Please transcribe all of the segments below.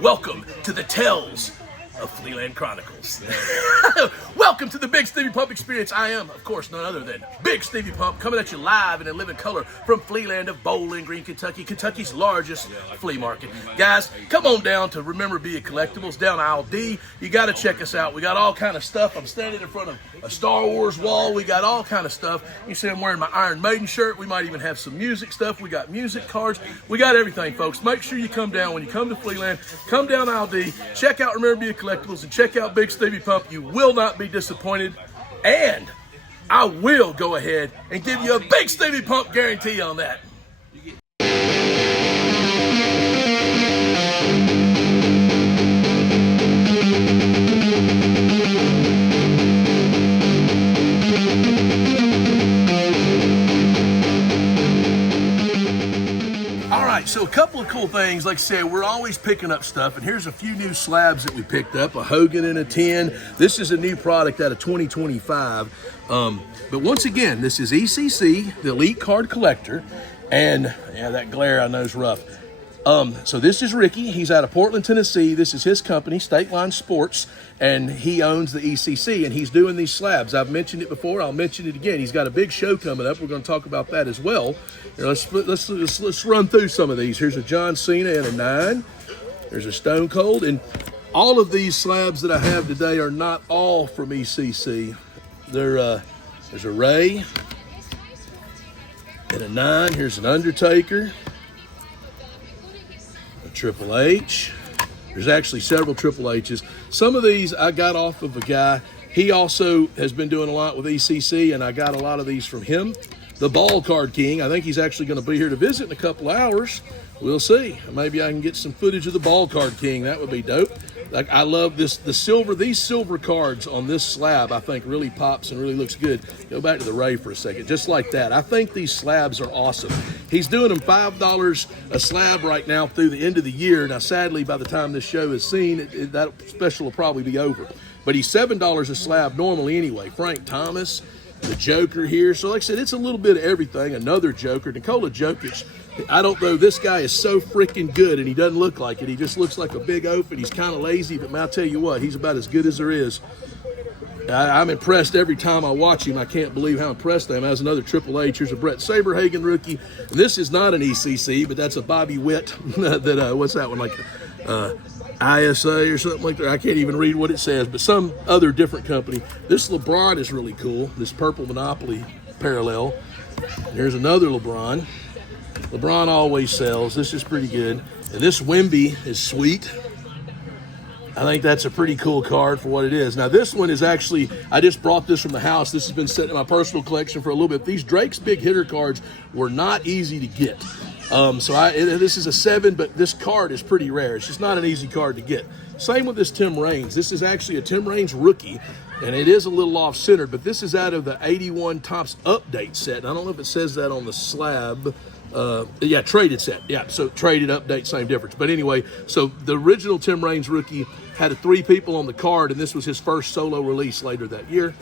Welcome to the Tales of Flealand Chronicles. Welcome to the Bigsteviepump Experience. I am, of course, none other than Bigsteviepump, coming at you live and in living color from Flealand of Bowling Green, Kentucky, Kentucky's largest flea market. Guys, come on down to Rememorabilia Collectibles down aisle D. You got to check us out. We got all kind of stuff. I'm standing in front of a Star Wars wall. We got all kind of stuff. You see I'm wearing my Iron Maiden shirt. We might even have some music stuff. We got music cards. We got everything, folks. Make sure you come down when you come to Flealand. Come down aisle D. Check out Rememorabilia Collectibles and check out Bigsteviepump. You will not be disappointed. And I will go ahead and give you a Bigsteviepump guarantee on that. So a couple of cool things, like I said, we're always picking up stuff, and here's a few new slabs that we picked up, a Hogan and a 10. This is a new product out of 2025. But once again, this is ECC, the Elite Card Collector, and yeah, that glare I know is rough. So this is Ricky. He's out of Portland, Tennessee. This is his company, State Line Sports, and he owns the ECC, and he's doing these slabs. I've mentioned it before. I'll mention it again. He's got a big show coming up. We're going to talk about that as well. Here, let's run through some of these. Here's a John Cena and a 9. There's a Stone Cold, and all of these slabs that I have today are not all from ECC. There's a Ray and a 9. Here's an Undertaker. Triple H. There's actually several Triple H's. Some of these I got off of a guy. He also has been doing a lot with ECC, and I got a lot of these from him. The Ball Card King. I think he's actually going to be here to visit in a couple hours. We'll see. Maybe I can get some footage of the Ball Card King. That would be dope. Like, I love this, these silver cards on this slab, I think really pops and really looks good. Go back to the Ray for a second, just like that. I think these slabs are awesome. He's doing them $5 a slab right now through the end of the year. Now, sadly, by the time this show is seen, that special will probably be over. But he's $7 a slab normally anyway. Frank Thomas, the Joker here. So like I said, it's a little bit of everything. Another Joker, Nikola Jokic. I don't know, this guy is so freaking good, and he doesn't look like it. He just looks like a big oaf, and he's kind of lazy, but man, I'll tell you what, he's about as good as there is. I'm impressed every time I watch him. I can't believe how impressed I am. As another Triple H, here's a Brett Saberhagen rookie. And this is not an ECC, but that's a Bobby Witt. What's that one, like ISA or something like that? I can't even read what it says, but some other different company. This LeBron is really cool, this purple Monopoly parallel. Here's another LeBron. LeBron always sells. This is pretty good. And this Wemby is sweet. I think that's a pretty cool card for what it is. Now, this one is actually, I just brought this from the house. This has been sitting in my personal collection for a little bit. These Drake's Big Hitter cards were not easy to get. This is a 7, but this card is pretty rare. It's just not an easy card to get. Same with this Tim Raines. This is actually a Tim Raines rookie, and it is a little off-centered, but this is out of the 81 Topps Update set. And I don't know if it says that on the slab. Yeah, traded set. Yeah, so traded, update, same difference. But anyway, so the original Tim Raines rookie had 3 people on the card, and this was his first solo release later that year.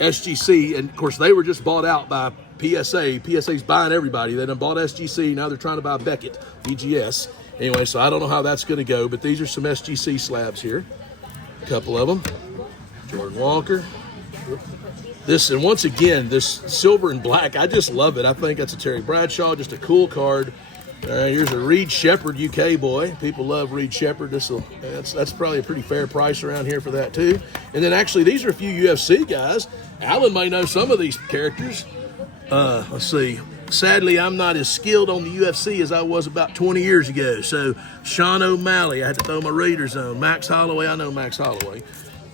SGC, and of course they were just bought out by PSA. PSA's buying everybody. They done bought SGC. Now they're trying to buy Beckett, BGS. Anyway, so I don't know how that's going to go, but these are some SGC slabs here. A couple of them. Jordan Walker. This, and once again, this silver and black, I just love it. I think that's a Terry Bradshaw, just a cool card. Here's a Reed Shepherd UK boy. People love Reed Shepherd. That's probably a pretty fair price around here for that too. And then actually, these are a few UFC guys. Alan may know some of these characters. Let's see. Sadly, I'm not as skilled on the UFC as I was about 20 years ago. So Sean O'Malley, I had to throw my readers on. Max Holloway, I know Max Holloway.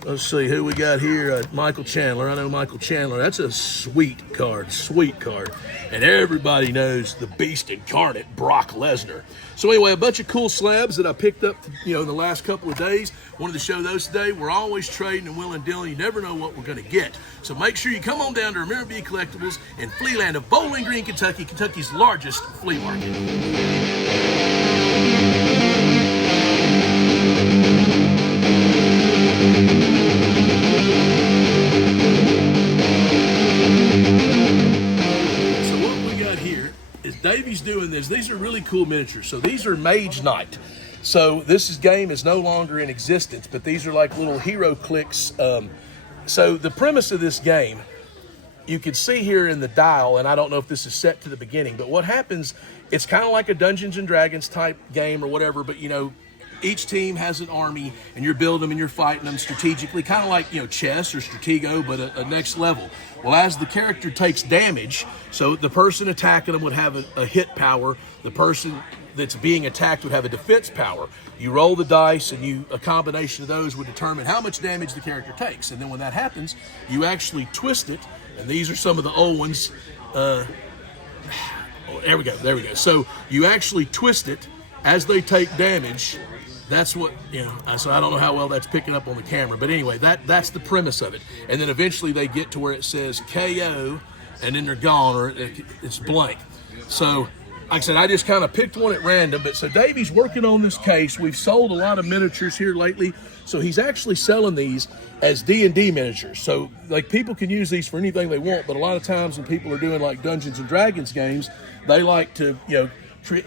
Let's see who we got here. Michael Chandler. I know Michael Chandler. That's a sweet card, sweet card. And everybody knows the beast incarnate, Brock Lesnar. So anyway, a bunch of cool slabs that I picked up, in the last couple of days. Wanted to show those today. We're always trading and willing and dealing. You never know what we're going to get. So make sure you come on down to Rememorabilia Collectibles in Flealand of Bowling Green, Kentucky, Kentucky's largest flea market. Davy's doing this. These are really cool miniatures. So these are Mage Knight. So game is no longer in existence, but these are like little heroclix. So the premise of this game, you can see here in the dial, and I don't know if this is set to the beginning, but what happens, it's kind of like a Dungeons and Dragons type game or whatever, but each team has an army, and you're building them and you're fighting them strategically, kind of like, chess or Stratego, but a next level. Well, as the character takes damage, so the person attacking them would have a hit power, the person that's being attacked would have a defense power. You roll the dice, and a combination of those would determine how much damage the character takes. And then when that happens, you actually twist it, and these are some of the old ones. There we go. So you actually twist it as they take damage. That's what, so I don't know how well that's picking up on the camera. But anyway, that's the premise of it. And then eventually they get to where it says KO, and then they're gone, or it's blank. So, like I said, I just kind of picked one at random. But so Davey's working on this case. We've sold a lot of miniatures here lately. So he's actually selling these as D&D miniatures. So, like, people can use these for anything they want. But a lot of times when people are doing, like, Dungeons and Dragons games, they like to,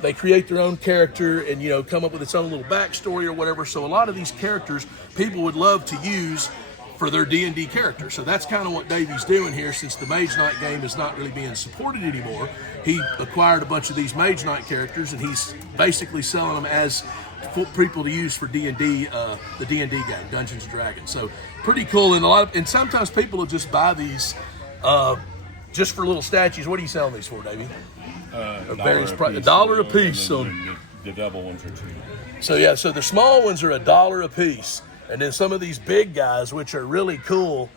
they create their own character and come up with its own little backstory or whatever. So a lot of these characters people would love to use for their D&D character. So that's kind of what Davey's doing here. Since the Mage Knight game is not really being supported anymore, he acquired a bunch of these Mage Knight characters, and he's basically selling them as people to use for D&D, the D&D game, Dungeons and Dragons. So pretty cool. And sometimes people will just buy these just for little statues. What are you selling these for, Davey? $1 a piece. So the double ones are $2. So yeah, so the small ones are $1 a piece, and then some of these big guys, which are really cool,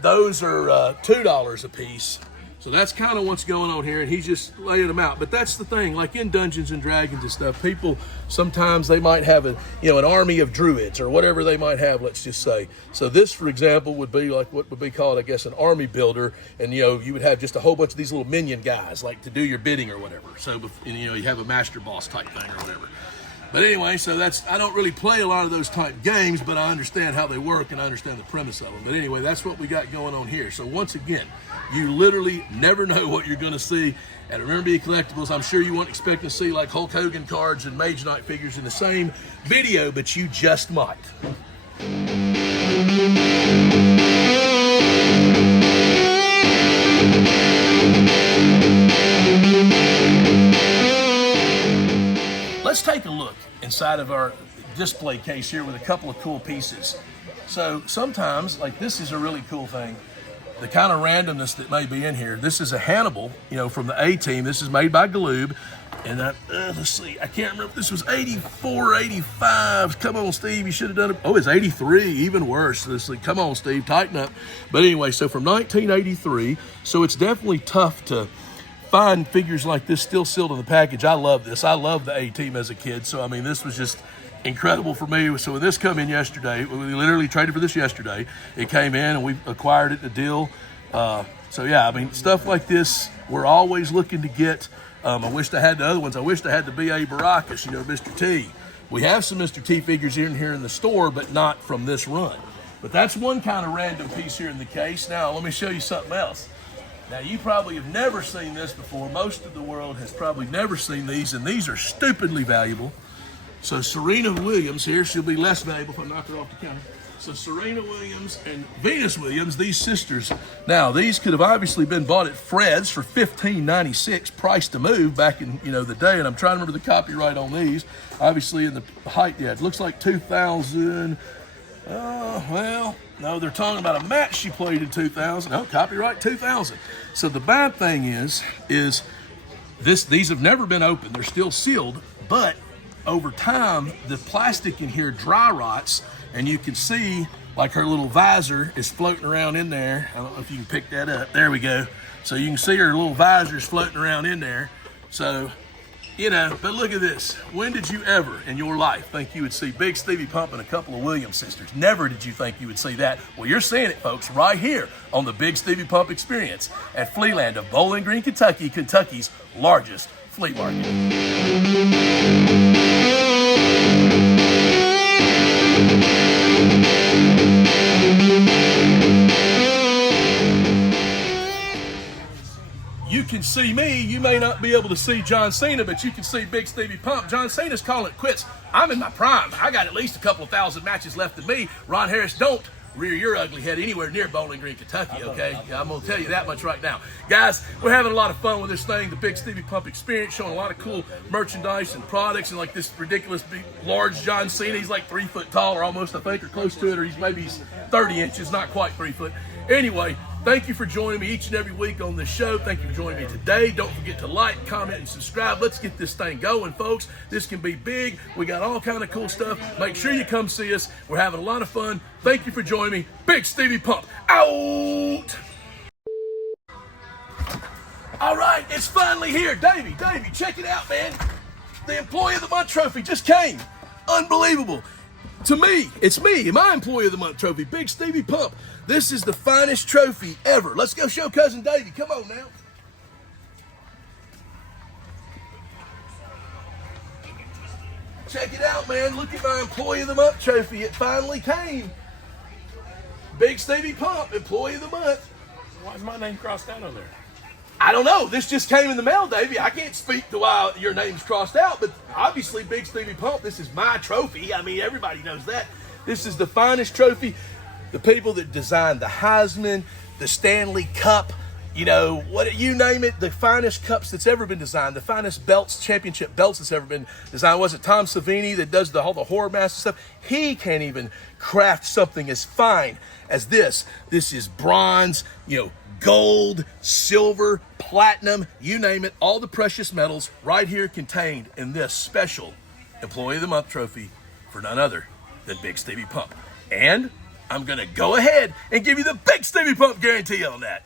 those are $2 a piece. So that's kind of what's going on here, and he's just laying them out. But that's the thing, like in Dungeons and Dragons and stuff, people sometimes they might have an army of druids or whatever they might have, let's just say. So this, for example, would be like what would be called, I guess, an army builder, and you would have just a whole bunch of these little minion guys, like to do your bidding or whatever. So you have a master boss type thing or whatever. But anyway, so I don't really play a lot of those type games, but I understand how they work and I understand the premise of them. But anyway, that's what we got going on here. So once again, you literally never know what you're going to see at Rememorabilia Collectibles. I'm sure you weren't expecting to see like Hulk Hogan cards and Mage Knight figures in the same video, but you just might. Let's take a look inside of our display case here with a couple of cool pieces. So sometimes, like this is a really cool thing, the kind of randomness that may be in here. This is a Hannibal, from the A-Team. This is made by Galoob. And let's see, I can't remember if this was 84, 85. Come on, Steve, you should have done it. Oh, it's 83, even worse. Come on, Steve, tighten up. But anyway, so from 1983, so it's definitely tough to find figures like this still sealed in the package. I love this. I love the A-Team as a kid. So, I mean, this was just incredible for me. So when this came in yesterday, we literally traded for this yesterday. It came in and we acquired it in a deal. So yeah, I mean, stuff like this, we're always looking to get. I wished I had the other ones. I wished I had the B.A. Baracus, Mr. T. We have some Mr. T figures in here in the store, but not from this run. But that's one kind of random piece here in the case. Now, let me show you something else. Now, you probably have never seen this before. Most of the world has probably never seen these, and these are stupidly valuable. So Serena Williams here, she'll be less valuable if I knock her off the counter. So Serena Williams and Venus Williams, these sisters. Now, these could have obviously been bought at Fred's for $15.96, price to move back in the day. And I'm trying to remember the copyright on these. Obviously, in the height, yeah, it looks like 2000. Well, no, they're talking about a match she played in 2000. No, copyright 2000. So the bad thing is these have never been opened. They're still sealed, but over time, the plastic in here dry rots, and you can see like her little visor is floating around in there. I don't know if you can pick that up. There we go. So you can see her little visor is floating around in there. So, but look at this. When did you ever in your life think you would see Bigsteviepump and a couple of Williams sisters? Never did you think you would see that. Well, you're seeing it, folks, right here on the Bigsteviepump Experience at Flealand of Bowling Green, Kentucky, Kentucky's largest flea market. You can see me. You may not be able to see John Cena, but you can see Big Stevie Pump. John Cena's calling it quits. I'm in my prime. I got at least a couple of thousand matches left in me. Ron Harris, don't rear your ugly head anywhere near Bowling Green, Kentucky, okay? I'm going to tell you that much right now. Guys, we're having a lot of fun with this thing, the Bigsteviepump Experience, showing a lot of cool merchandise and products, and like this ridiculous big, large John Cena. He's like 3 foot tall, or almost, I think, or close to it, or he's 30 inches, not quite 3 foot. Anyway, thank you for joining me each and every week on this show. Thank you for joining me today. Don't forget to like, comment, and subscribe. Let's get this thing going, folks. This can be big. We got all kind of cool stuff. Make sure you come see us. We're having a lot of fun. Thank you for joining me. Big Stevie Pump, out! All right, it's finally here. Davey, check it out, man. The Employee of the Month trophy just came. Unbelievable. To me, it's me, my Employee of the Month trophy, Big Stevie Pump. This is the finest trophy ever. Let's go show Cousin Davey. Come on now. Check it out, man. Look at my Employee of the Month trophy. It finally came. Big Stevie Pump, Employee of the Month. Why is my name crossed out on there? I don't know. This just came in the mail, Davey. I can't speak to why your name's crossed out, but obviously Big Stevie Pump, this is my trophy. I mean, everybody knows that. This is the finest trophy. The people that designed the Heisman, the Stanley Cup, you know, what you name it, the finest cups that's ever been designed, the finest belts, championship belts that's ever been designed. Was it Tom Savini that does all the horror master stuff? He can't even craft something as fine as this. This is bronze, you know, gold, silver, platinum, you name it, all the precious metals right here contained in this special Employee of the Month trophy for none other than Big Stevie Pump. And I'm going to go ahead and give you the Big Stevie Pump guarantee on that.